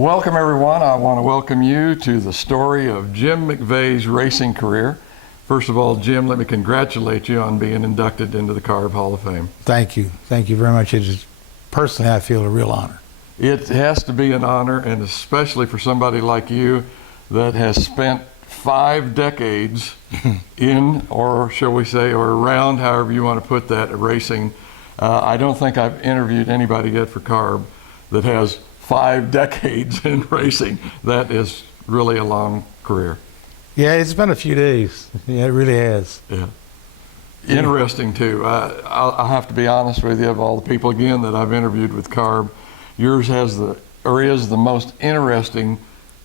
Welcome everyone. I want to welcome you to the story of Jim McVay's racing career. First of all, Jim, let me congratulate you on being inducted into the CARB Hall of Fame. Thank you. Thank you very much. It is, personally, I feel a real honor. It has to be an honor, and especially for somebody like you that has spent 5 decades in, or shall we say, or around, however you want to put that, racing. I don't think I've interviewed anybody yet for CARB that has 5 decades in racing. That is really a long career. Yeah, it's been a few days. Yeah, it really has. Yeah. Interesting too. I'll have to be honest with you, of all the people again that I've interviewed with CARB, yours has is the most interesting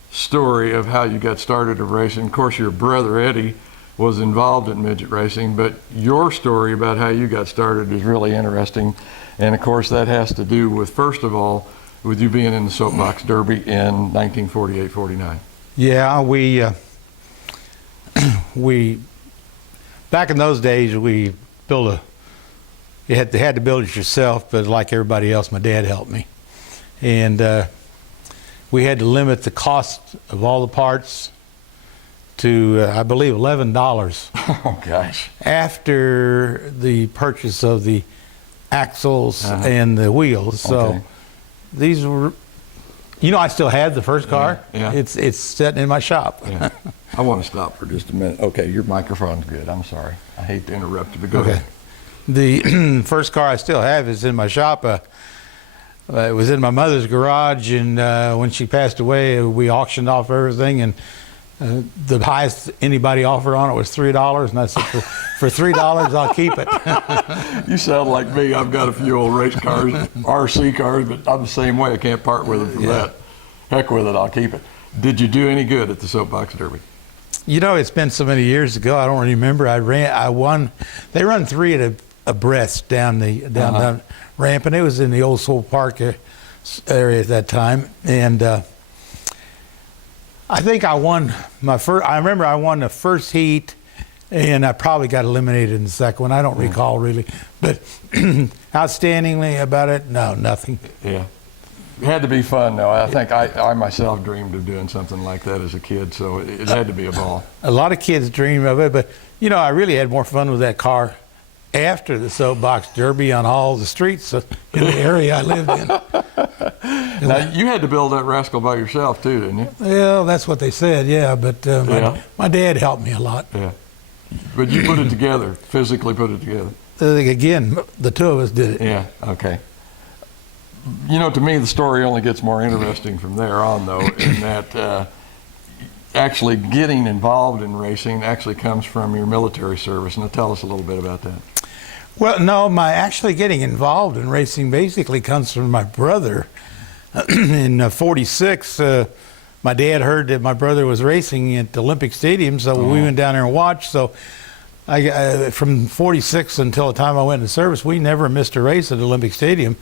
story of how you got started in racing. Of course, your brother Eddie was involved in midget racing, but your story about how you got started is really interesting. And of course, that has to do with, first of all, with you being in the Soapbox Derby in 1948-49. Yeah, we back in those days, we built you had to build it yourself, but like everybody else, my dad helped me. And we had to limit the cost of all the parts to, I believe, $11. Oh, gosh. After the purchase of the axles and the wheels. So these were, I still had the first car. Yeah. It's sitting in my shop. Yeah. I want to stop for just a minute. Okay, your microphone's good. I'm sorry. I hate to interrupt you, but go ahead. The first car I still have is in my shop. It was in my mother's garage, and when she passed away, we auctioned off everything, and the highest anybody offered on it was $3, and I said, for $3, I'll keep it. You sound like me. I've got a few old race cars, RC cars, but I'm the same way. I can't part with them for that. Heck with it, I'll keep it. Did you do any good at the Soapbox Derby? It's been so many years ago, I don't remember. I won. They run 3 abreast down the ramp, and it was in the old Soul Park area at that time. And I think I won my first. I remember I won the first heat, and I probably got eliminated in the second one. I don't recall really, but outstandingly about it, no, nothing. Yeah. It had to be fun, though. I think I myself dreamed of doing something like that as a kid, so it had to be a ball. A lot of kids dream of it, but I really had more fun with that car after the Soapbox Derby on all the streets in the area I lived in. Now, you had to build that rascal by yourself, too, didn't you? Well, that's what they said, yeah, but my dad helped me a lot. Yeah. But you put it together, physically put it together. Again, the two of us did it. Yeah, okay. To me, the story only gets more interesting from there on, though, in that actually getting involved in racing actually comes from your military service. Now, tell us a little bit about that. Well, no, my actually getting involved in racing basically comes from my brother. In '46, my dad heard that my brother was racing at the Olympic Stadium, so we went down there and watched. So from '46 until the time I went into service, we never missed a race at the Olympic Stadium.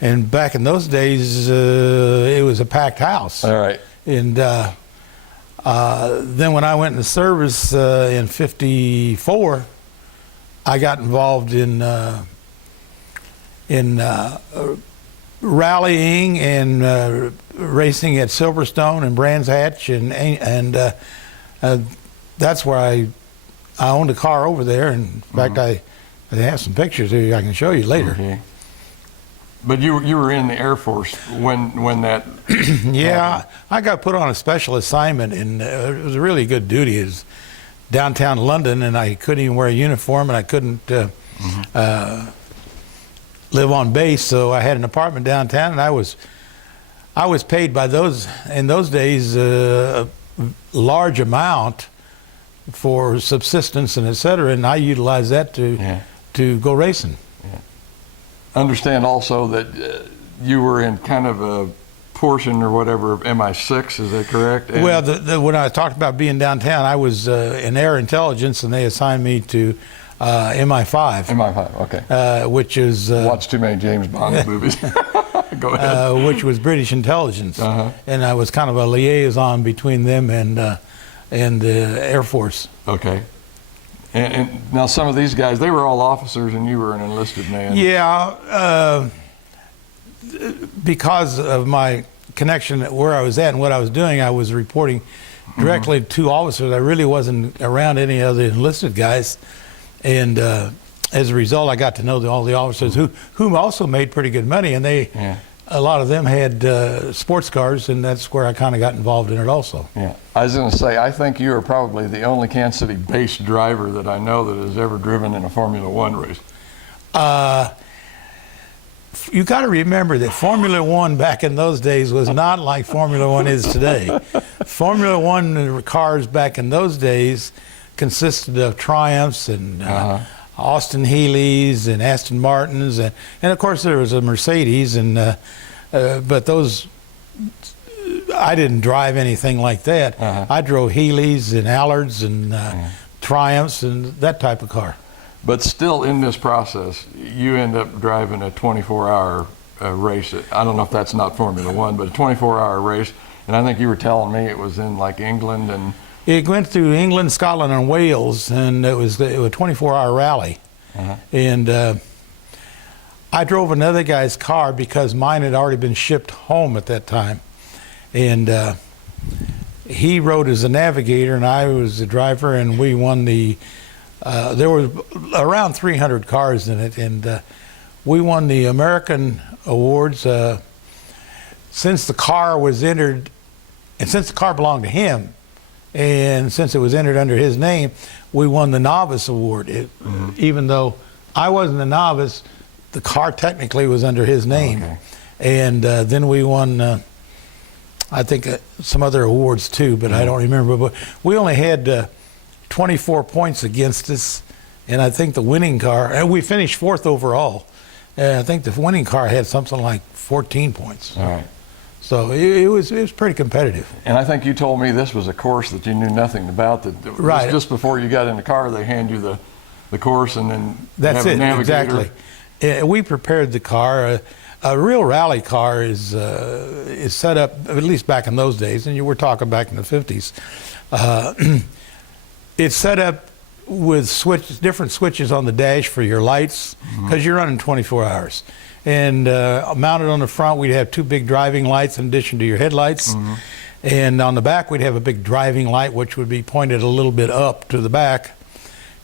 And back in those days, it was a packed house. All right. And then when I went into service in '54, I got involved in rallying and racing at Silverstone and Brands Hatch, and that's where I owned a car over there. And in fact, I have some pictures here I can show you later. Okay. But you were in the Air Force when that. Yeah, I got put on a special assignment, and it was a really good duty. It was downtown London, and I couldn't even wear a uniform, and I couldn't live on base, so I had an apartment downtown, and I was paid by in those days a large amount for subsistence and et cetera, and I utilized that to go racing. Yeah. Understand also that you were in kind of a portion or whatever of MI6, is that correct? And well, when I talked about being downtown, I was in air intelligence, and they assigned me to MI5. MI5, okay. Which is watch too many James Bond movies. Go ahead. Which was British intelligence, and I was kind of a liaison between them and the Air Force. Okay. And now some of these guys, they were all officers, and you were an enlisted man. Yeah, because of my connection where I was at and what I was doing. I was reporting directly to officers. I really wasn't around any other enlisted guys, and as a result, I got to know all the officers who also made pretty good money, and a lot of them had sports cars, and that's where I kind of got involved in it also. Yeah, I was going to say, I think you are probably the only Kansas City-based driver that I know that has ever driven in a Formula One race. You got to remember that Formula One back in those days was not like Formula One is today. Formula One cars back in those days consisted of Triumphs and Austin Healey's and Aston Martins, and of course there was a Mercedes, and but those, I didn't drive anything like that. I drove Healey's and Allards and Triumphs and that type of car. But still, in this process, you end up driving a 24-hour race. I don't know if that's not Formula One, but a 24-hour race. And I think you were telling me it was in like England and. It went through England, Scotland, and Wales, and it was a 24-hour rally. And I drove another guy's car because mine had already been shipped home at that time. And he rode as a navigator, and I was the driver, and we won the. There were around 300 cars in it, and we won the American awards. Since the car was entered, and since the car belonged to him, and since it was entered under his name, we won the novice award. Even though I wasn't a novice, the car technically was under his name. And then we won, I think, some other awards too, but I don't remember. But we only had 24 points against us, and I think the winning car, and we finished 4th overall, and I think the winning car had something like 14 points. All right. So it was pretty competitive. And I think you told me this was a course that you knew nothing about. That just before you got in the car, they hand you the course, and then that's have it. a navigator. Exactly. We prepared the car. A real rally car is set up, at least back in those days, and you were talking back in the 50s. It's set up with different switches on the dash for your lights, because you're running 24 hours. And mounted on the front, we'd have 2 big driving lights in addition to your headlights. And on the back, we'd have a big driving light, which would be pointed a little bit up to the back.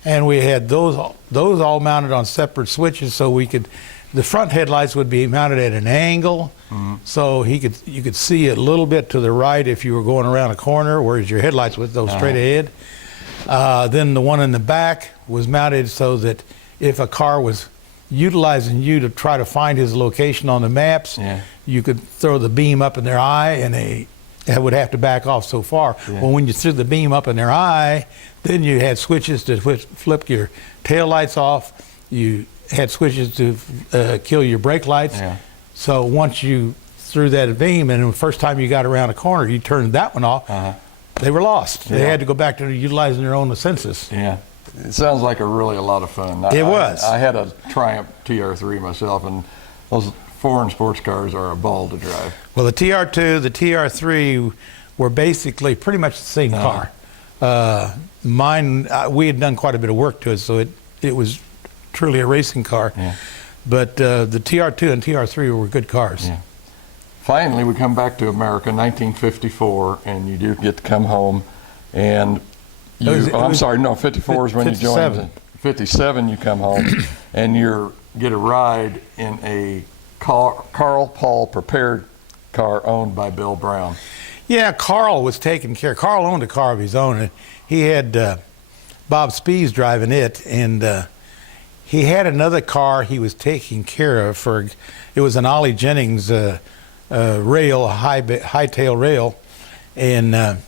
And we had those all mounted on separate switches, so the front headlights would be mounted at an angle, so you could see a little bit to the right if you were going around a corner, whereas your headlights would go straight ahead. Then the one in the back was mounted so that if a car was utilizing you to try to find his location on the maps, you could throw the beam up in their eye, and they would have to back off so far. Well, when you threw the beam up in their eye, then you had switches to flip your tail lights off. You had switches to kill your brake lights. So once you threw that beam, and the first time you got around a corner, you turned that one off, they were lost. They had to go back to utilizing their own senses. It sounds like a lot of fun. It was. I had a Triumph TR3 myself, and those foreign sports cars are a ball to drive. Well, the TR2, the TR3 were basically pretty much the same car. Mine, we had done quite a bit of work to it, so it was truly a racing car. But the TR2 and TR3 were good cars. Finally, we come back to America, 1954, and you do get to come home, and I'm sorry, no, 54 is when 57. you joined. 57, you come home, and you get a ride in a Carl Paul prepared car owned by Bill Brown. Yeah, Carl was taking care. Carl owned a car of his own, and he had Bob Spees driving it, and he had another car he was taking care of it was an Ollie Jennings rail, high tail rail, and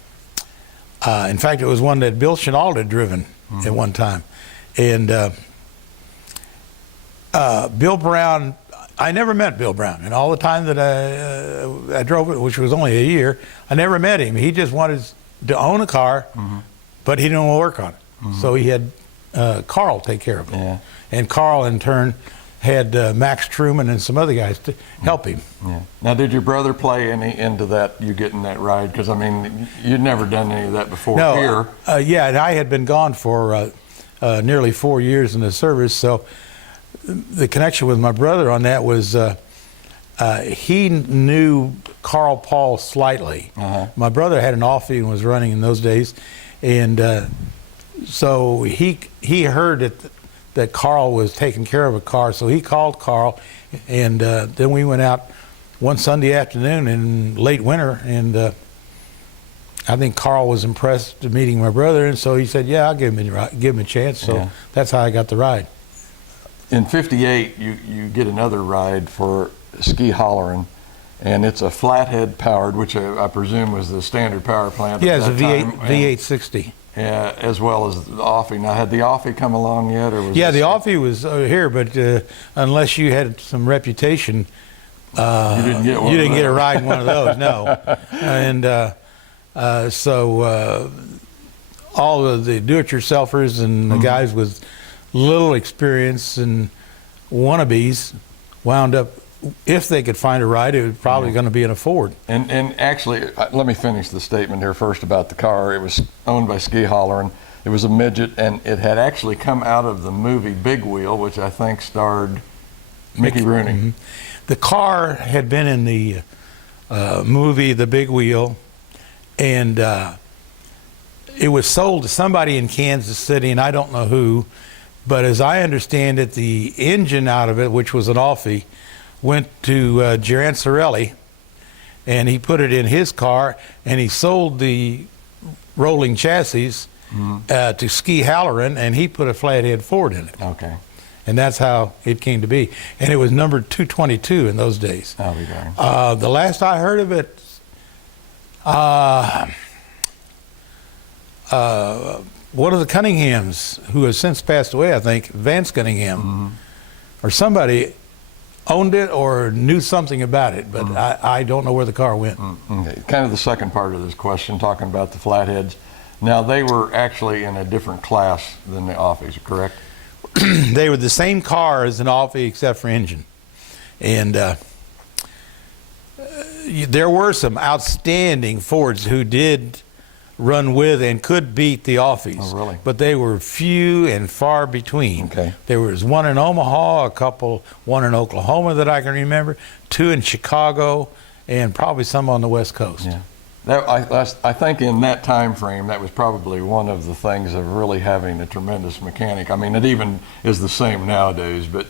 in fact, it was one that Bill Chenault had driven at one time. And Bill Brown, I never met Bill Brown. And all the time that I drove it, which was only a year, I never met him. He just wanted to own a car, but he didn't want to work on it. So he had Carl take care of it. And Carl, in turn, had Max Truman and some other guys to help him. Now, did your brother play any into that, you getting that ride? Because, I mean, you'd never done any of that before here. Yeah, and I had been gone for nearly 4 years in the service, so the connection with my brother on that was he knew Carl Paul slightly. My brother had an Offie and was running in those days, and so he heard that Carl was taking care of a car, so he called Carl, and then we went out one Sunday afternoon in late winter, and I think Carl was impressed meeting my brother, and so he said, "Yeah, I'll give him a chance." So that's how I got the ride. In '58, you get another ride for ski hollering, and it's a flathead powered, which I presume was the standard power plant. Yeah, it's a at that time, V860. as well as the Offie. Now, had the Offie come along yet, or was Yeah, this- the Offie was here, but unless you had some reputation, you didn't get one. you didn't get a ride in one of those. No, and so all of the do-it-yourselfers and the guys with little experience and wannabes wound up, if they could find a ride, it was probably going to be in a Ford. And actually, let me finish the statement here first about the car. It was owned by Ski Hollering. It was a midget, and it had actually come out of the movie Big Wheel, which I think starred Mickey Rooney. Mm-hmm. The car had been in the movie The Big Wheel, and it was sold to somebody in Kansas City, and I don't know who, but as I understand it, the engine out of it, which was an Offie, went to Giancarelli, and he put it in his car, and he sold the rolling chassis to Ski Halloran, and he put a flathead Ford in it. Okay. And that's how it came to be. And it was numbered 222 in those days. I'll be darned. The last I heard of it, one of the Cunninghams, who has since passed away, I think, Vance Cunningham, or somebody owned it or knew something about it, but I don't know where the car went. Okay. Kind of the second part of this question, talking about the flatheads. Now, they were actually in a different class than the Offies, correct? They were the same car as an Offie except for engine. And there were some outstanding Fords who did run with and could beat the Offies. Oh, really? But they were few and far between. Okay. There was one in Omaha, one in Oklahoma that I can remember, two in Chicago, and probably some on the West Coast. Yeah. I think in that time frame, that was probably one of the things of really having a tremendous mechanic. I mean, it even is the same nowadays, but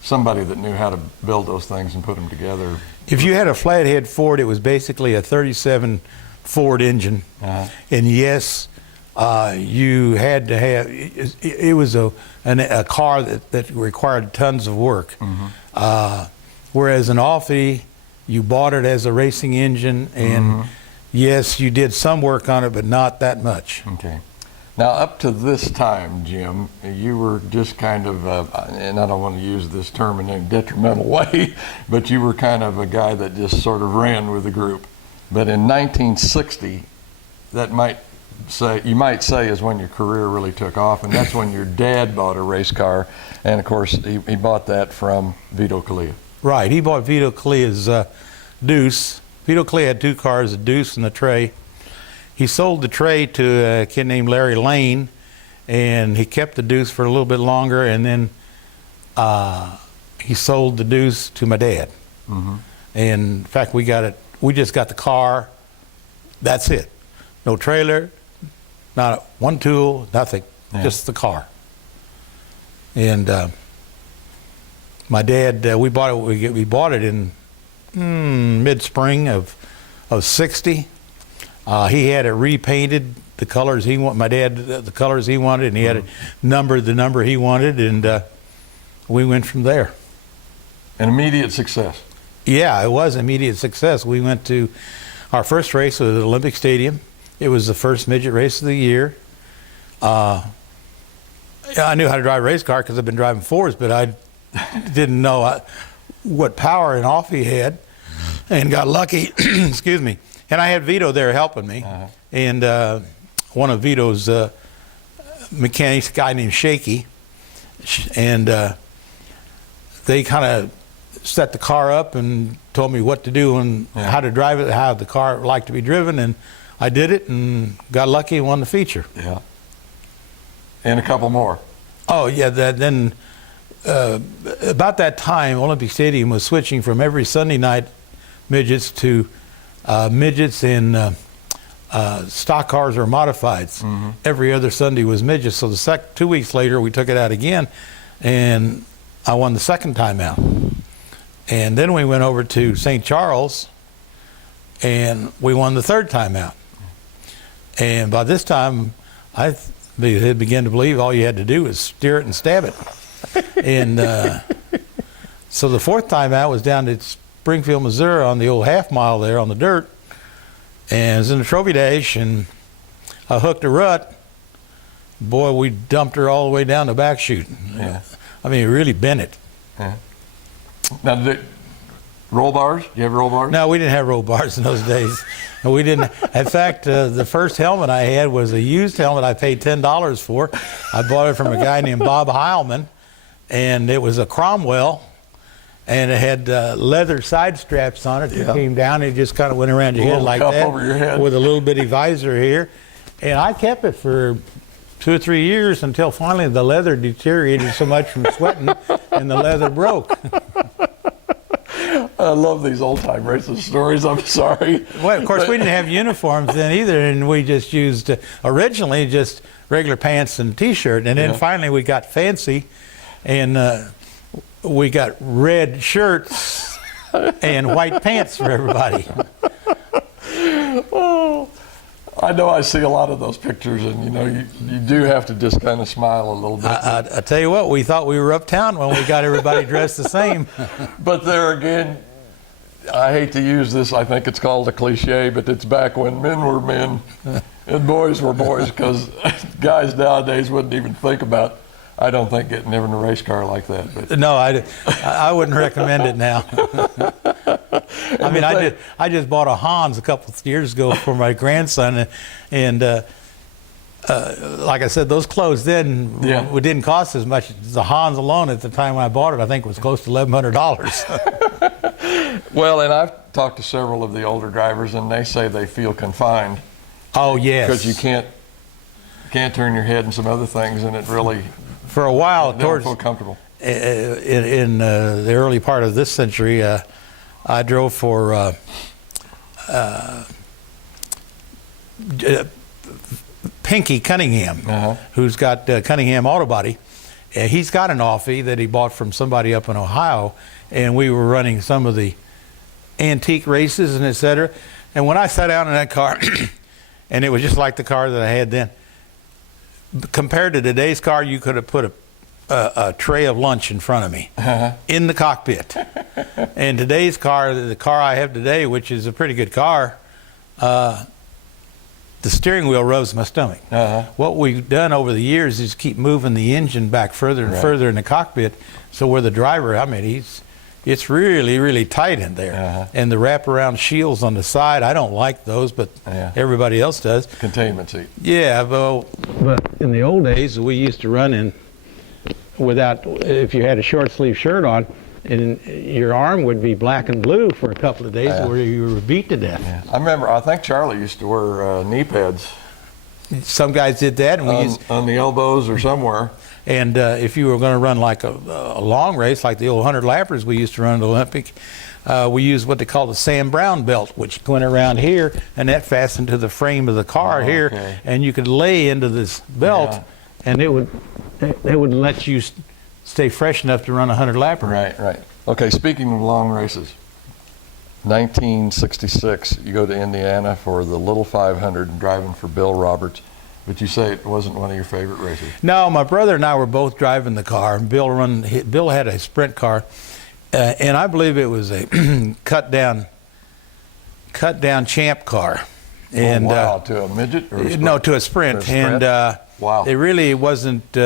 somebody that knew how to build those things and put them together. If you had a flathead Ford, it was basically a 37 Ford engine. And yes, you had to have, it was a car that required tons of work. Whereas an Offie, you bought it as a racing engine, and yes, you did some work on it, but not that much. Okay. Now, up to this time, Jim, you were just kind of, and I don't want to use this term in a detrimental way, but you were kind of a guy that just sort of ran with the group. But in 1960, you might say is when your career really took off, and that's when your dad bought a race car, and of course he bought that from Vito Calea. Right, he bought Vito Calea's Deuce. Vito Calea had two cars, a Deuce and a Tray. He sold the Tray to a kid named Larry Lane, and he kept the Deuce for a little bit longer, and then he sold the Deuce to my dad. And in fact, we just got the car. That's it. No trailer, not one tool, nothing. Just the car. And my dad, we bought it in mid-spring of '60. He had it repainted the colors he wanted. My dad, the colors he wanted, and he had it numbered the number he wanted, and we went from there. An immediate success. Yeah, it was immediate success. We went to our first race was at Olympic Stadium. It was the first midget race of the year. I knew how to drive a race car because I've been driving Fords, but I didn't know what power an Offie had, and got lucky. Excuse me. And I had Vito there helping me, and one of Vito's mechanics, a guy named Shaky, and they kind of set the car up and told me what to do and how to drive it, how the car liked to be driven, and I did it and got lucky and won the feature. Yeah. And a couple more. Oh yeah, then about that time, Olympic Stadium was switching from every Sunday night midgets to midgets in stock cars or modifieds. Mm-hmm. Every other Sunday was midgets. So the 2 weeks later, we took it out again, and I won the second time out. And then we went over to St. Charles, and we won the third time out. And by this time, I began to believe all you had to do was steer it and stab it. And so the fourth time out was down at Springfield, Missouri, on the old half mile there on the dirt. And it was in the trophy dash, and I hooked a rut. Boy, we dumped her all the way down the back chute. Yeah. I mean, really bent it. Yeah. Now, roll bars? Do you have roll bars? No, we didn't have roll bars in those days. And we didn't. In fact, the first helmet I had was a used helmet I paid $10 for. I bought it from a guy named Bob Heilman, and it was a Cromwell, and it had leather side straps on it. It came down, and it just kind of went around your head like that, over your head, with a little bitty visor here. And I kept it for 2 or 3 years until finally the leather deteriorated so much from sweating, and the leather broke. I love these old-time racing stories. I'm sorry. Well, of course, we didn't have uniforms then either, and we just used, originally, just regular pants and T-shirt, and then finally we got fancy, and we got red shirts and white pants for everybody. Oh, I know I see a lot of those pictures, and you do have to just kind of smile a little bit. I tell you what, we thought we were uptown when we got everybody dressed the same. But there again, I hate to use this, I think it's called a cliche, but it's back when men were men and boys were boys, because guys nowadays wouldn't even think about, I don't think, getting in a race car like that. But no, I wouldn't recommend it now. I mean, I just bought a Hans a couple of years ago for my grandson, and like I said, those clothes then didn't cost as much. The Hans alone at the time when I bought it, I think was close to $1,100. Well, and I've talked to several of the older drivers, and they say they feel confined. Oh yes, because you can't turn your head and some other things, and it really, for a while, they don't feel comfortable. In the early part of this century, I drove for Pinky Cunningham, who's got Cunningham Auto Body. He's got an Offie that he bought from somebody up in Ohio, and we were running some of the antique races and et cetera. And when I sat down in that car, and it was just like the car that I had then, compared to today's car, you could have put a tray of lunch in front of me in the cockpit. And today's car, the car I have today, which is a pretty good car, the steering wheel rubs my stomach. What we've done over the years is keep moving the engine back further and further in the cockpit, so where the driver, I mean, it's really, really tight in there. And the wraparound shields on the side, I don't like those, but everybody else does. Containment seat. Yeah, well, but in the old days, we used to run in without, if you had a short sleeve shirt on, and your arm would be black and blue for a couple of days where you were beat to death. I remember, I think Charlie used to wear knee pads. Some guys did that, and on the elbows or somewhere. And if you were going to run like a long race, like the old 100 lappers we used to run at the Olympic, we used what they call the Sam Brown belt, which went around here, and that fastened to the frame of the car here, and you could lay into this belt, and it would let you stay fresh enough to run a 100 lapper. Right. Okay, speaking of long races, 1966, you go to Indiana for the Little 500 and driving for Bill Roberts. But you say it wasn't one of your favorite races. No, my brother and I were both driving the car. Bill had a sprint car, and I believe it was a cut down champ car. And to a midget? Or a no, to a sprint. And it really wasn't.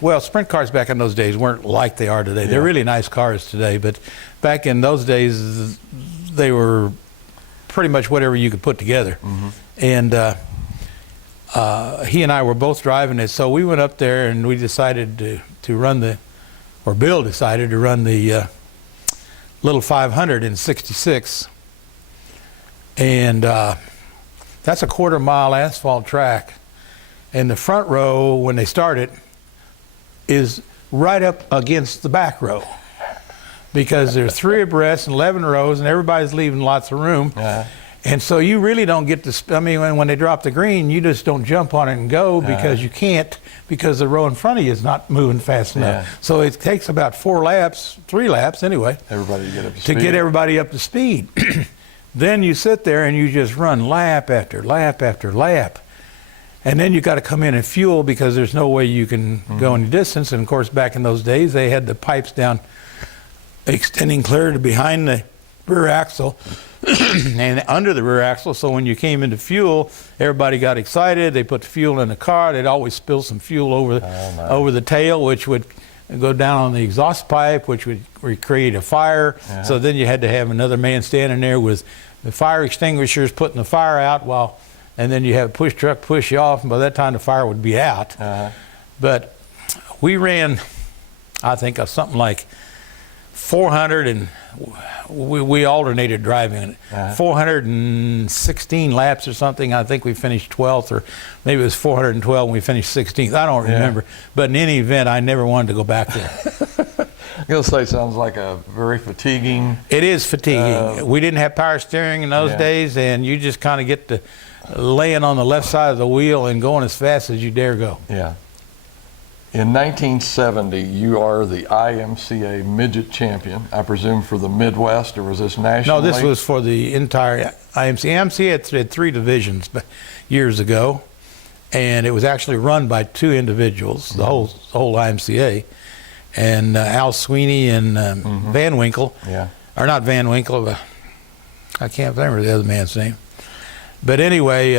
Well, sprint cars back in those days weren't like they are today. They're really nice cars today, but back in those days, they were pretty much whatever you could put together. And he and I were both driving it, so we went up there and we decided to run Bill decided to run the Little 500 in '66. And that's a quarter-mile asphalt track. And the front row, when they start it, is right up against the back row, because there's 3 abreast and 11 rows, and everybody's leaving lots of room. And so you really don't get to, I mean, when they drop the green, you just don't jump on it and go, because you can't, because the row in front of you is not moving fast enough. So it takes about 3 laps anyway, Everybody to get up to to speed. get everybody up to speed. Then you sit there and you just run lap after lap after lap. And then you got to come in and fuel, because there's no way you can go any distance. And of course, back in those days, they had the pipes down, extending clear to behind the rear axle and under the rear axle. So when you came into fuel, everybody got excited. They put the fuel in the car. They'd always spill some fuel over the tail, which would go down on the exhaust pipe, which would create a fire. So then you had to have another man standing there with the fire extinguishers putting the fire out, and then you have a push truck push you off, and by that time the fire would be out. But we ran, I think, something like 400, and we alternated driving it. 416 laps or something. I think we finished 12th, or maybe it was 412 and we finished 16th. I don't remember. But in any event, I never wanted to go back there. I'm going to say, sounds like a very fatiguing. It is fatiguing. We didn't have power steering in those days, and you just kind of get to laying on the left side of the wheel and going as fast as you dare go. In 1970, you are the IMCA midget champion, I presume for the Midwest, or was this nationally? No, this was for the entire IMCA. IMCA had 3 divisions years ago, and it was actually run by 2 individuals, the whole IMCA, and Al Sweeney and Van Winkle, or not Van Winkle, but I can't remember the other man's name. But anyway,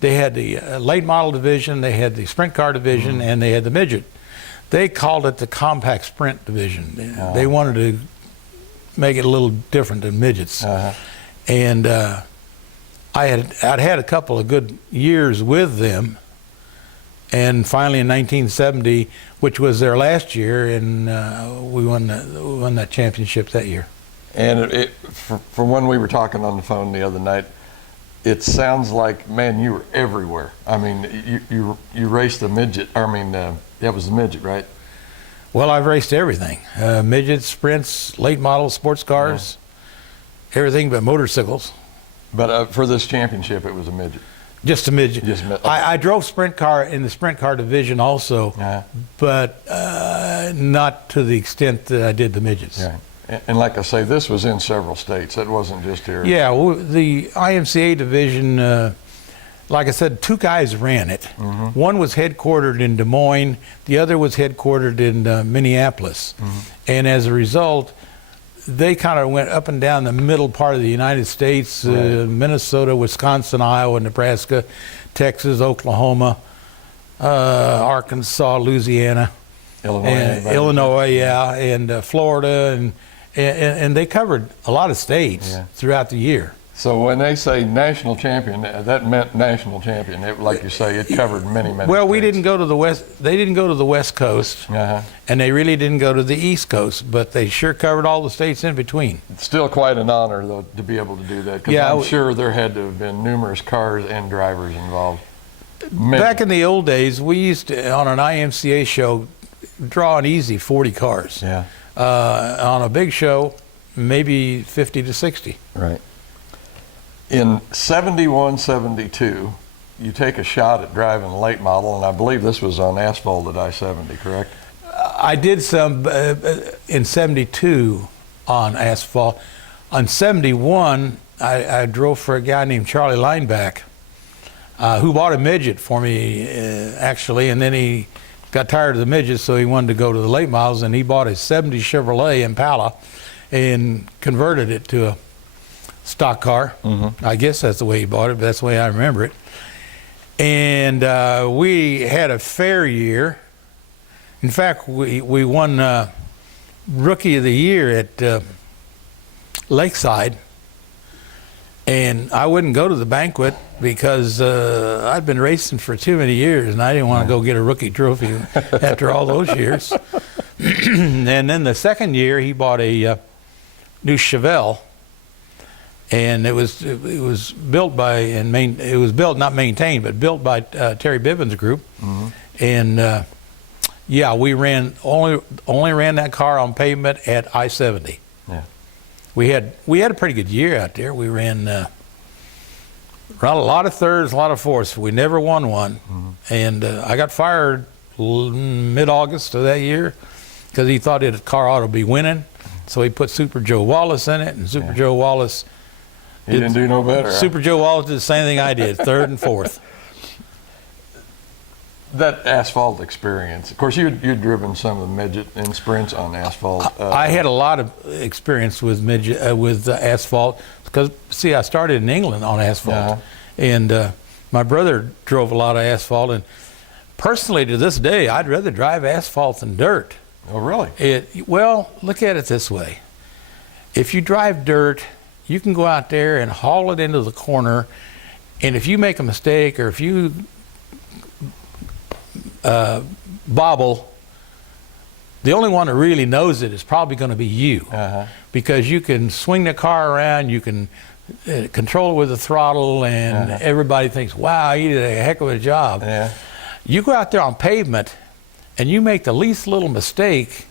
they had the late model division, they had the sprint car division, and they had the midget. They called it the compact sprint division. They wanted to make it a little different than midgets. And I'd had a couple of good years with them, and finally in 1970, which was their last year, and we won that championship that year. And from when we were talking on the phone the other night, it sounds like, man, you were everywhere. I mean, you raced the midget. I mean, that was the midget, right? Well, I've raced everything: midgets, sprints, late model, sports cars, everything but motorcycles. But for this championship, it was a midget. Just a midget. Okay. I drove sprint car in the sprint car division also, but not to the extent that I did the midgets. And like I say, this was in several states. It wasn't just here. Yeah, well, the IMCA division, like I said, 2 guys ran it. One was headquartered in Des Moines. The other was headquartered in Minneapolis. And as a result, they kind of went up and down the middle part of the United States, Minnesota, Wisconsin, Iowa, Nebraska, Texas, Oklahoma, Arkansas, Louisiana, Illinois, and Florida, and they covered a lot of states throughout the year. So when they say national champion, that meant national champion. Like you say, it covered many Well, states. we didn't go to the West. They didn't go to the West Coast, and they really didn't go to the East Coast, but they sure covered all the states in between. It's still quite an honor, though, to be able to do that, because I'm sure there had to have been numerous cars and drivers involved. Back in the old days, we used to, on an IMCA show, draw an easy 40 cars. On a big show, maybe 50 to 60. Right. In 71, 72, you take a shot at driving a late model, and I believe this was on asphalt at I-70, correct? I did some in 72 on asphalt. On 71, I drove for a guy named Charlie Lineback, who bought a midget for me, actually, and then he got tired of the midgets, so he wanted to go to the late models, and he bought a 70 Chevrolet Impala and converted it to a stock car. I guess that's the way he bought it, but that's the way I remember it. And we had a fair year. In fact, we won Rookie of the Year at Lakeside. And I wouldn't go to the banquet because I'd been racing for too many years, and I didn't want to go get a rookie trophy after all those years. And then the second year, he bought a new Chevelle, and it was built by it was built, not maintained, but built by Terry Bivens Group, and Yeah, we only ran that car on pavement at I-70. Yeah. We had a pretty good year out there. We ran a lot of thirds, a lot of fourths. We never won one, and I got fired mid-August of that year because he thought the car ought to be winning. So he put Super Joe Wallace in it, and Super Joe Wallace. He didn't do no better. Super Joe Wallace did the same thing I did, third and fourth. That asphalt experience. Of course, you'd driven some of the midget and sprints on asphalt. I had a lot of experience with midget with asphalt because, see, I started in England on asphalt, and my brother drove a lot of asphalt. And personally, to this day, I'd rather drive asphalt than dirt. Oh, really? Well, look at it this way: if you drive dirt, you can go out there and haul it into the corner, and if you make a mistake or if you bobble, the only one that really knows it is probably going to be you, because you can swing the car around, you can control it with the throttle, and everybody thinks, wow, you did a heck of a job. You go out there on pavement and you make the least little mistake,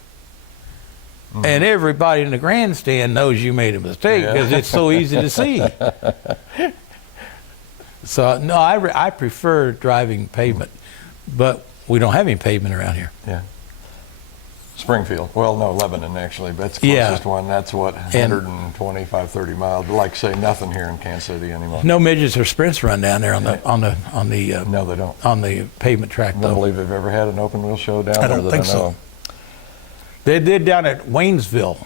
and everybody in the grandstand knows you made a mistake because it's so easy to see. So no, I prefer driving pavement, but we don't have any pavement around here. Yeah. Springfield. Well, no, Lebanon actually, but that's the closest one. That's what, 125, 30 miles. Like say nothing here in Kansas City anymore. No midgets or sprints run down there on the no, they don't. on the pavement track. I don't believe they've ever had an open wheel show down there. I don't think so. They did down at Waynesville.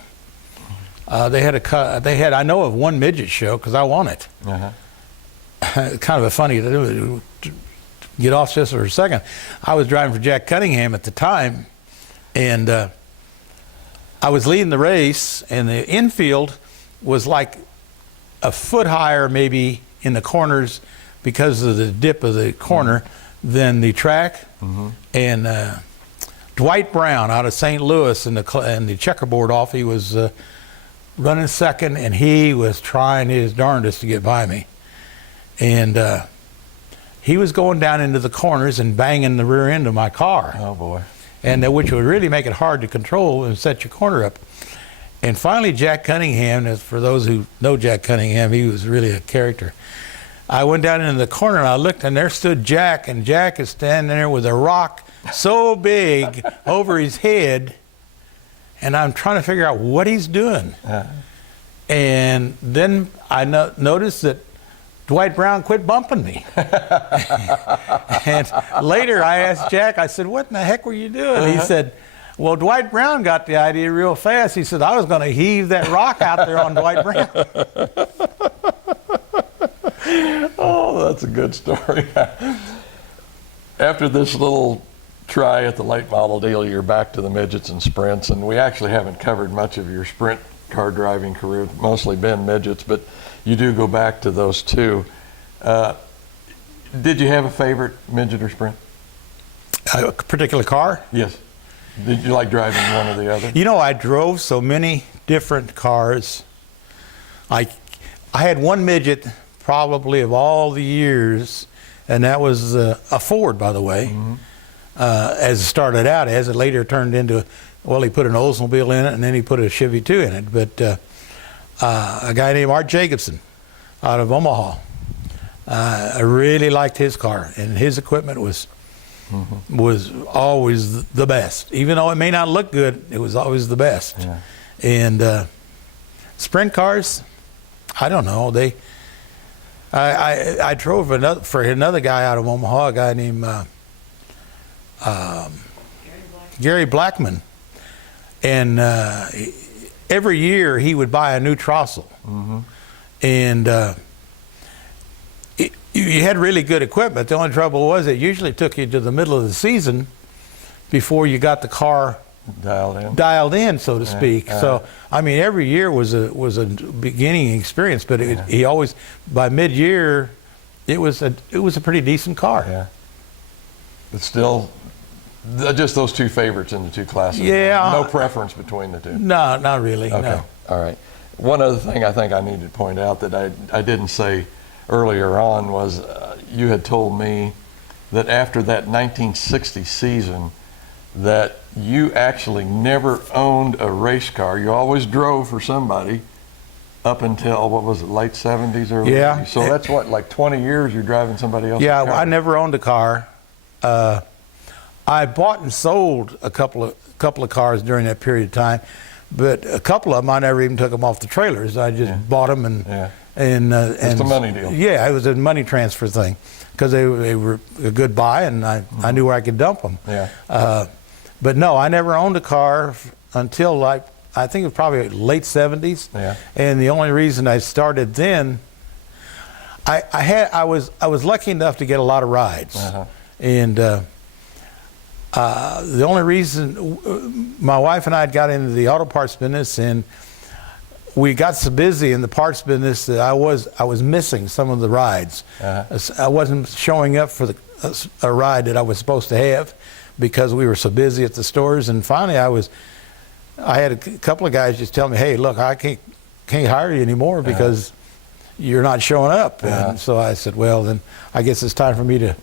They had I know of one midget show because I won it. Kind of a funny to get off just for a second. I was driving for Jack Cunningham at the time, and I was leading the race, and the infield was like a foot higher maybe in the corners because of the dip of the corner than the track. And Dwight Brown out of St. Louis and the checkerboard off, he was running second, and he was trying his darndest to get by me. And he was going down into the corners and banging the rear end of my car. Oh boy. And which would really make it hard to control and set your corner up. And finally, Jack Cunningham, for those who know Jack Cunningham, he was really a character. I went down into the corner and I looked, and there stood Jack, and Jack is standing there with a rock so big over his head, and I'm trying to figure out what he's doing. And then I noticed that Dwight Brown quit bumping me. And later I asked Jack, I said, what in the heck were you doing? He said, well, Dwight Brown got the idea real fast. He said, I was going to heave that rock out there on Dwight Brown. Oh, that's a good story. After this little try at the late model deal, you're back to the midgets and sprints, and we actually haven't covered much of your sprint car driving career, mostly been midgets, but you do go back to those two. Did you have a favorite midget or sprint? A particular car? Yes. Did you like driving one or the other? You know, I drove so many different cars. I had one midget probably of all the years, and that was a Ford, by the way. As it started out, as it later turned into, well, he put an Oldsmobile in it, and then he put a Chevy 2 in it. But a guy named Art Jacobson out of Omaha, I really liked his car, and his equipment was always the best. Even though it may not look good, it was always the best. And sprint cars, I don't know. I drove for another guy out of Omaha, a guy named Gary Blackman, and every year he would buy a new Trossel, and you had really good equipment. The only trouble was it usually took you to the middle of the season before you got the car dialed in, so to speak. So I mean, every year was a beginning experience, but he always, by mid-year, it was a pretty decent car. But still, just those two favorites in the two classes. No preference between the two. No, not really. Okay. No. All right. One other thing I think I need to point out that I didn't say earlier on was you had told me that after that 1960 season that you actually never owned a race car. You always drove for somebody up until, what was it, late 70s, early Yeah. 80s? So that's what, like 20 years you're driving somebody else's Yeah, car? I never owned a car. I bought and sold a couple of cars during that period of time, but a couple of them I never even took them off the trailers. I just bought them and It's a money deal. Yeah, it was a money transfer thing because they were a good buy, and I knew where I could dump them. Yeah. But no, I never owned a car until like I think it was probably late 70s. Yeah. And the only reason I started then, I was lucky enough to get a lot of rides, and the only reason my wife and I had got into the auto parts business, and we got so busy in the parts business that I was missing some of the rides. I wasn't showing up for a ride that I was supposed to have because we were so busy at the stores. And finally, I had a couple of guys just tell me, "Hey, look, I can't hire you anymore because you're not showing up." And so I said, "Well, then I guess it's time for me to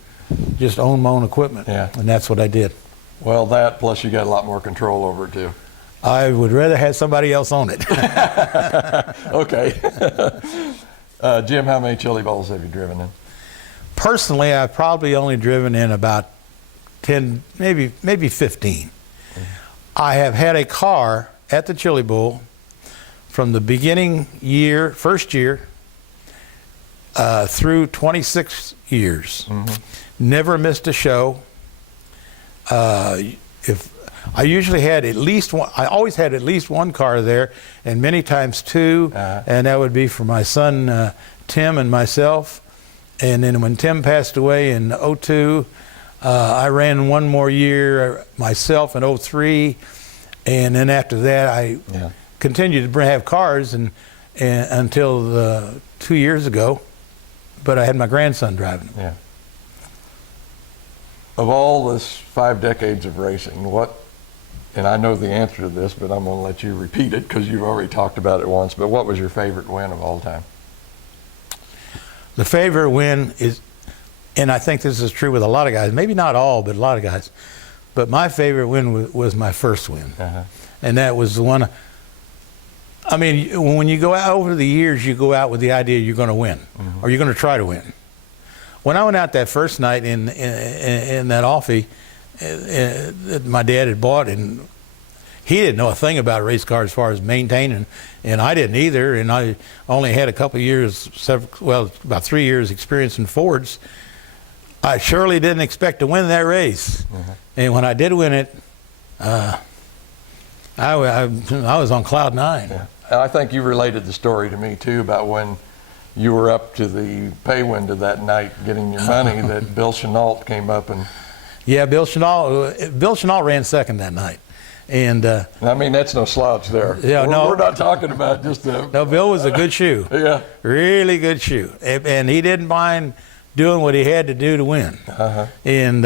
just own my own equipment." Yeah. And that's what I did. Well, that plus you got a lot more control over it too. I would rather have somebody else own it. Okay. Jim, how many chili bowls have you driven in? Personally, I've probably only driven in about 10, maybe 15. I have had a car at the Chili Bowl from the beginning year, first year, through 26 years. Never missed a show. If I usually had at least one, I always had at least one car there, and many times two, and that would be for my son Tim and myself. And then when Tim passed away in '02, I ran one more year myself in '03, and then after that I continued to have cars and until 2 years ago, but I had my grandson driving them. Yeah. Of all this 5 decades of racing, and I know the answer to this, but I'm going to let you repeat it because you've already talked about it once, but what was your favorite win of all time? The favorite win is, and I think this is true with a lot of guys, maybe not all, but a lot of guys, but my favorite win was my first win. And that was the one, I mean, when you go out over the years, you go out with the idea you're going to win, or you're going to try to win. When I went out that first night in that offie that my dad had bought, and he didn't know a thing about a race car as far as maintaining, and I didn't either, and I only had a couple of years, about 3 years experience in Fords. I surely didn't expect to win that race. And when I did win it, I was on cloud nine. And I think you related the story to me too about when you were up to the pay window that night getting your money that Bill Chenault came up and... Yeah, Bill Chenault ran second that night. And I mean, that's no slouch there. Yeah, we're not talking about just the... No, Bill was a good shoe. Yeah. Really good shoe. And he didn't mind doing what he had to do to win. And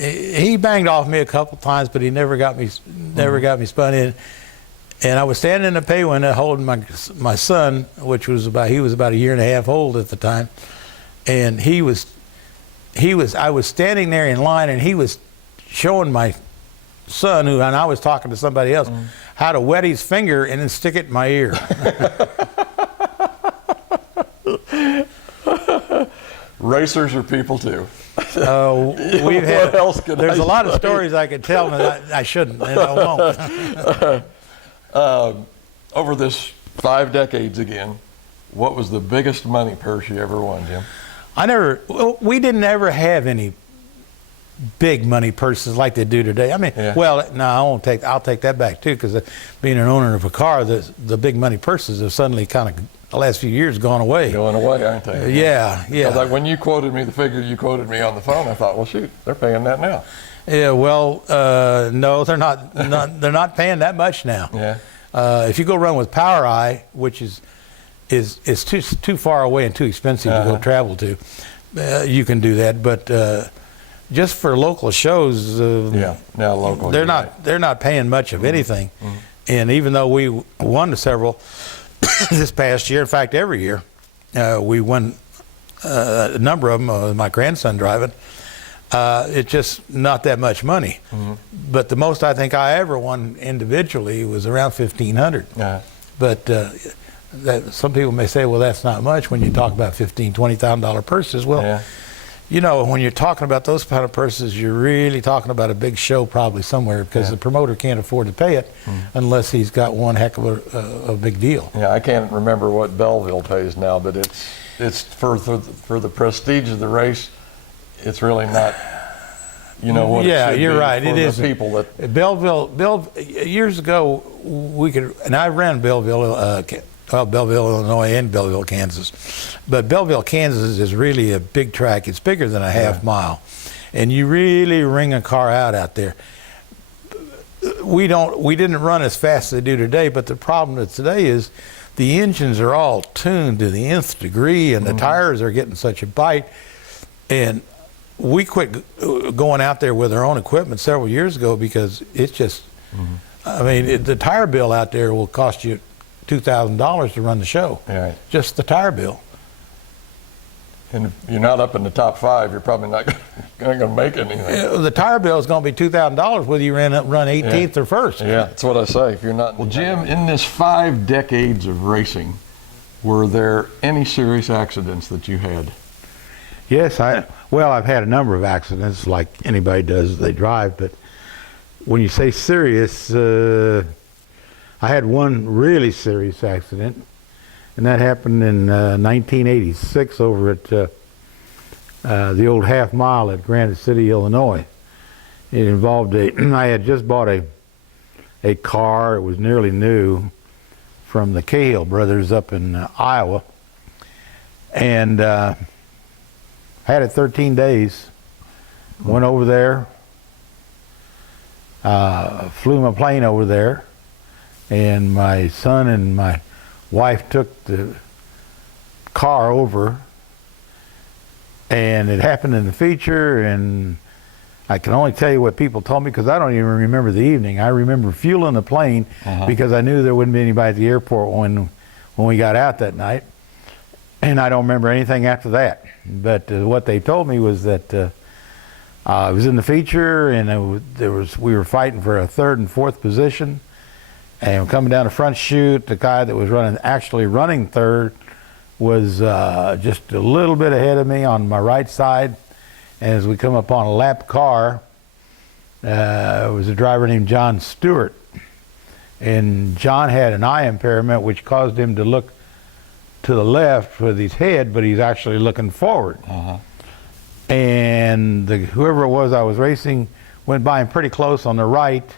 he banged off me a couple times, but he never got me spun in. And I was standing in the pay window holding my son, which was he was about a year and a half old at the time, and I was standing there in line, and he was showing my son, and I was talking to somebody else, how to wet his finger and then stick it in my ear. Racers are people too. We've had. What else could There's I a lot of say? stories I could tell, but I shouldn't, and I won't. Over this 5 decades again, what was the biggest money purse you ever won, Jim? We didn't ever have any big money purses like they do today. I mean, well, no, I'll take that back too, because being an owner of a car, the big money purses have suddenly kind of the last few years gone away. Going away, aren't they? Yeah. Like when you quoted me the figure you quoted me on the phone, I thought, well, shoot, they're paying that now. Yeah, well, no, they're not. They're not paying that much now. Yeah. If you go run with Power Eye, which is too far away and too expensive to go travel to, you can do that. But just for local shows, now local, they're not paying much of anything. And even though we won several this past year, in fact, every year we won a number of them. My grandson driving. It's just not that much money. But the most I think I ever won individually was around $1,500. But some people may say, well, that's not much when you talk about $15,000, $20,000 purses. Well, you know, when you're talking about those kind of purses, you're really talking about a big show probably somewhere, because the promoter can't afford to pay it unless he's got one heck of a big deal. Yeah, I can't remember what Belleville pays now, but it's for the prestige of the race. It's really not, you know, what it should you're be right. for It the is people that Belleville. Years ago, and I ran Belleville, Illinois, and Belleville, Kansas. But Belleville, Kansas is really a big track. It's bigger than a half mile, and you really wring a car out there. We didn't run as fast as they do today, but the problem with today is the engines are all tuned to the nth degree, and the tires are getting such a bite. And we quit going out there with our own equipment several years ago because it's just, I mean, the tire bill out there will cost you $2,000 to run the show. Right. Just the tire bill. And if you're not up in the top 5, you're probably not going to make anything. The tire bill is going to be $2,000 whether you run 18th or 1st. Yeah, that's what I say. If you're not. Well, Jim, in this 5 decades of racing, were there any serious accidents that you had? Yes, I've had a number of accidents like anybody does as they drive, but when you say serious, I had one really serious accident, and that happened in 1986 over at the old half mile at Granite City, Illinois. It involved I had just bought a car. It was nearly new from the Cahill brothers up in Iowa, and had it 13 days, went over there, flew my plane over there, and my son and my wife took the car over, and it happened in the feature, and I can only tell you what people told me because I don't even remember the evening. I remember fueling the plane because I knew there wouldn't be anybody at the airport when we got out that night. And I don't remember anything after that. But what they told me was that I was in the feature, and we were fighting for a 3rd and 4th position. And coming down the front chute, the guy that was actually running 3rd was just a little bit ahead of me on my right side. And as we come up on a lap car, it was a driver named John Stewart. And John had an eye impairment, which caused him to look to the left with his head, but he's actually looking forward. And whoever it was I was racing went by him pretty close on the right,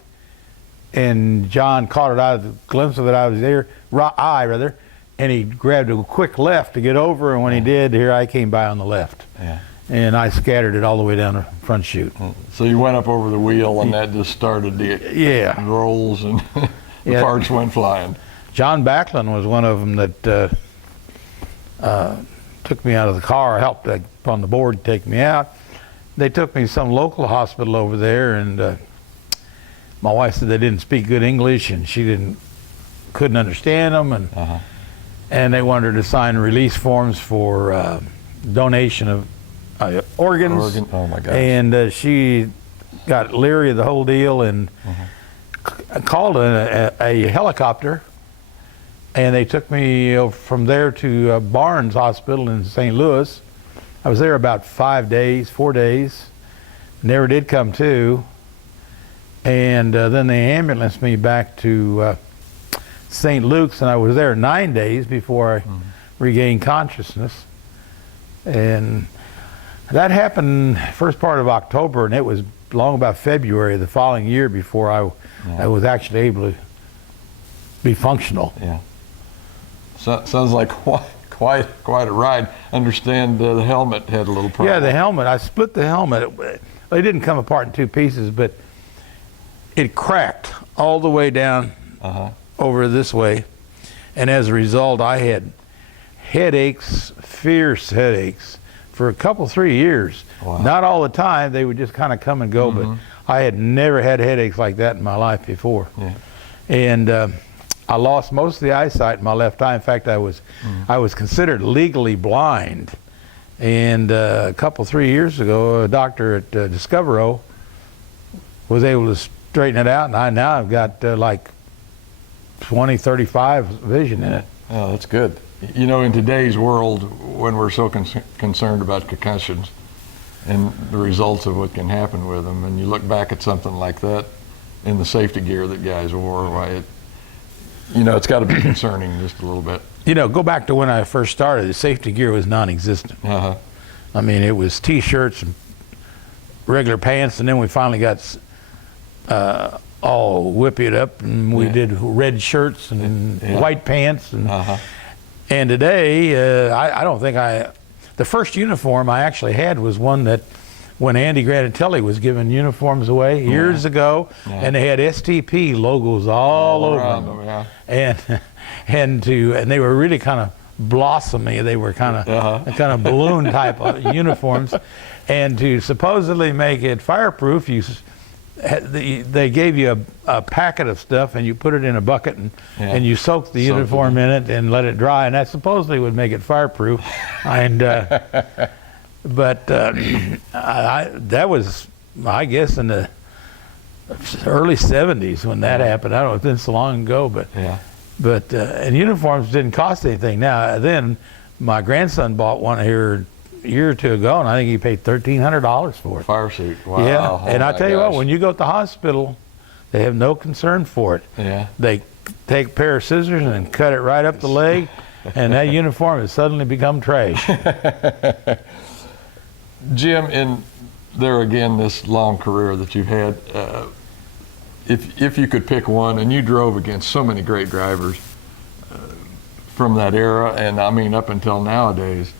and John caught a glimpse of it out of his eye, and he grabbed a quick left to get over, and when he did, here I came by on the left. And I scattered it all the way down the front chute. So you went up over the wheel, and that just started the rolls, and the parts went flying. John Backlund was one of them that took me out of the car, helped on the board take me out. They took me to some local hospital over there, and my wife said they didn't speak good English, and she couldn't understand them, and they wanted her to sign release forms for donation of organs. Oh my gosh. And she got leery of the whole deal and called a helicopter. And they took me from there to Barnes Hospital in St. Louis. I was there about 4 days. Never did come to. And then they ambulanced me back to St. Luke's, and I was there 9 days before I regained consciousness. And that happened first part of October, and it was long about February the following year before I was actually able to be functional. So, sounds like quite a ride. Understand the helmet had a little problem. Yeah, the helmet. I split the helmet. It didn't come apart in 2 pieces, but it cracked all the way down over this way. And as a result, I had headaches, fierce headaches, for a couple, 3 years. Wow. Not all the time. They would just kind of come and go, but I had never had headaches like that in my life before. And I lost most of the eyesight in my left eye. In fact, I was considered legally blind, And a couple, 3 years ago, a doctor at Discovero was able to straighten it out, and I've got like 20, 35 vision in it. Oh, that's good. You know, in today's world, when we're so concerned about concussions and the results of what can happen with them, and you look back at something like that in the safety gear that guys wore, why it's got to be concerning just a little bit. You know, go back to when I first started, the safety gear was non-existent. Uh-huh. I mean, it was T-shirts and regular pants, and then we finally got all whipped up, and we did red shirts and white pants. And today, I don't think the first uniform I actually had was one that when Andy Granatelli was giving uniforms away years ago, and they had STP logos all over them. And they were really kind of blossomy. They were kind of balloon type of uniforms, and to supposedly make it fireproof, they gave you a packet of stuff, and you put it in a bucket, and you soak the uniform in it and let it dry, and that supposedly would make it fireproof. And but that was, I guess, in the early 70s when that happened. I don't know, it's been so long ago, but and uniforms didn't cost anything. Now then, my grandson bought one here a year or two ago, and I think he paid $1,300 for it. Fire suit. Wow. Yeah, and I tell you what, gosh. when you go to the hospital, they have no concern for it. Yeah. They take a pair of scissors and cut it right up the leg, and that uniform has suddenly become trash. Jim, in there again, this long career that you've had, if you could pick one, and you drove against so many great drivers from that era, and I mean up until nowadays,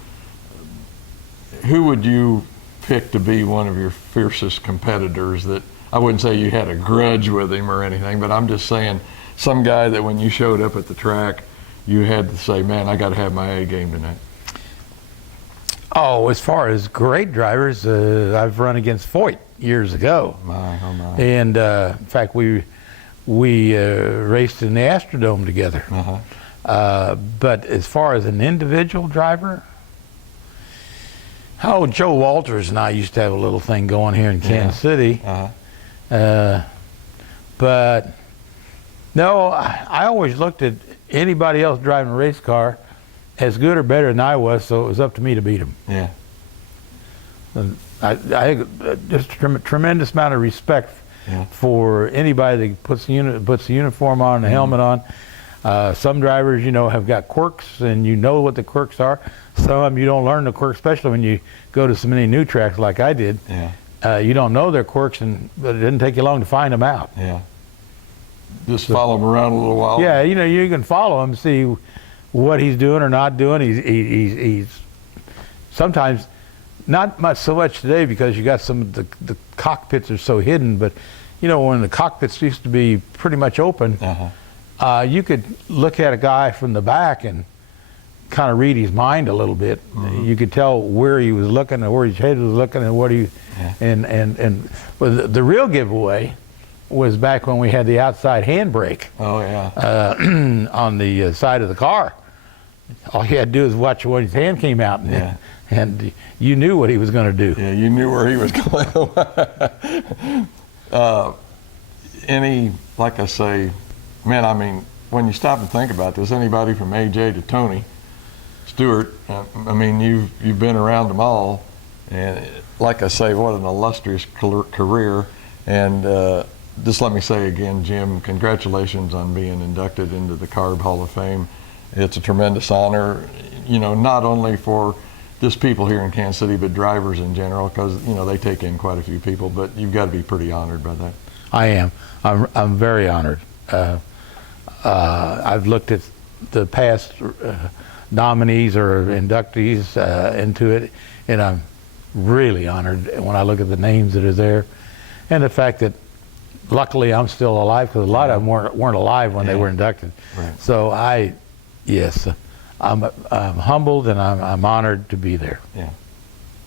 who would you pick to be one of your fiercest competitors? That I wouldn't say you had a grudge with him or anything, but I'm just saying some guy that when you showed up at the track, you had to say, man, I got to have my A game tonight. Oh, as far as great drivers, I've run against Foyt years ago. My, oh my. And in fact, we raced in the Astrodome together. But as far as an individual driver, Joe Walters and I used to have a little thing going here in Kansas City. But no, I always looked at anybody else driving a race car as good or better than I was, so it was up to me to beat them. Yeah. And I just a tremendous amount of respect for anybody that puts the uniform on, the helmet on. Some drivers, have got quirks, and you know what the quirks are. Some of them you don't learn the quirks, especially when you go to so many new tracks like I did. You don't know their quirks, but it didn't take you long to find them out. Just follow him around a little while. Yeah, you can follow him, see what he's doing or not doing. He's sometimes not much so much today because you got some of the cockpits are so hidden, but when the cockpits used to be pretty much open, you could look at a guy from the back and kind of read his mind a little bit. You could tell where he was looking and where his head was looking and what he but the real giveaway was back when we had the outside handbrake. On the side of the car. All you had to do is watch when his hand came out, and you knew what he was going to do. Yeah, you knew where he was going. Like I say, man, I mean, when you stop and think about this, anybody from AJ to Tony Stewart, I mean, you've been around them all, and like I say, what an illustrious career. And just let me say again, Jim, congratulations on being inducted into the CARB Hall of Fame. It's a tremendous honor, not only for just people here in Kansas City, but drivers in general, because, they take in quite a few people, but you've got to be pretty honored by that. I am. I'm very honored. I've looked at the past nominees or inductees into it, and I'm really honored when I look at the names that are there, and the fact that luckily I'm still alive, because a lot of them weren't alive when they were inducted. Right. So I'm humbled, and I'm honored to be there. Yeah.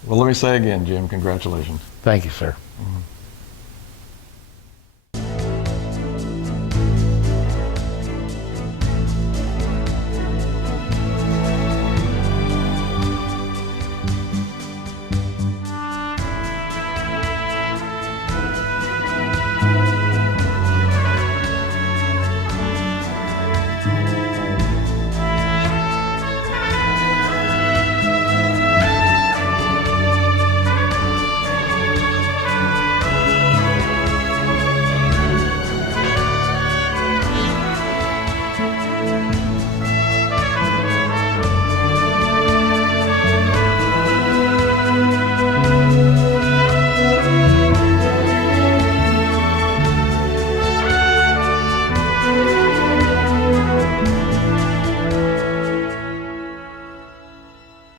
Well, let me say again, Jim, congratulations. Thank you, sir. Mm-hmm.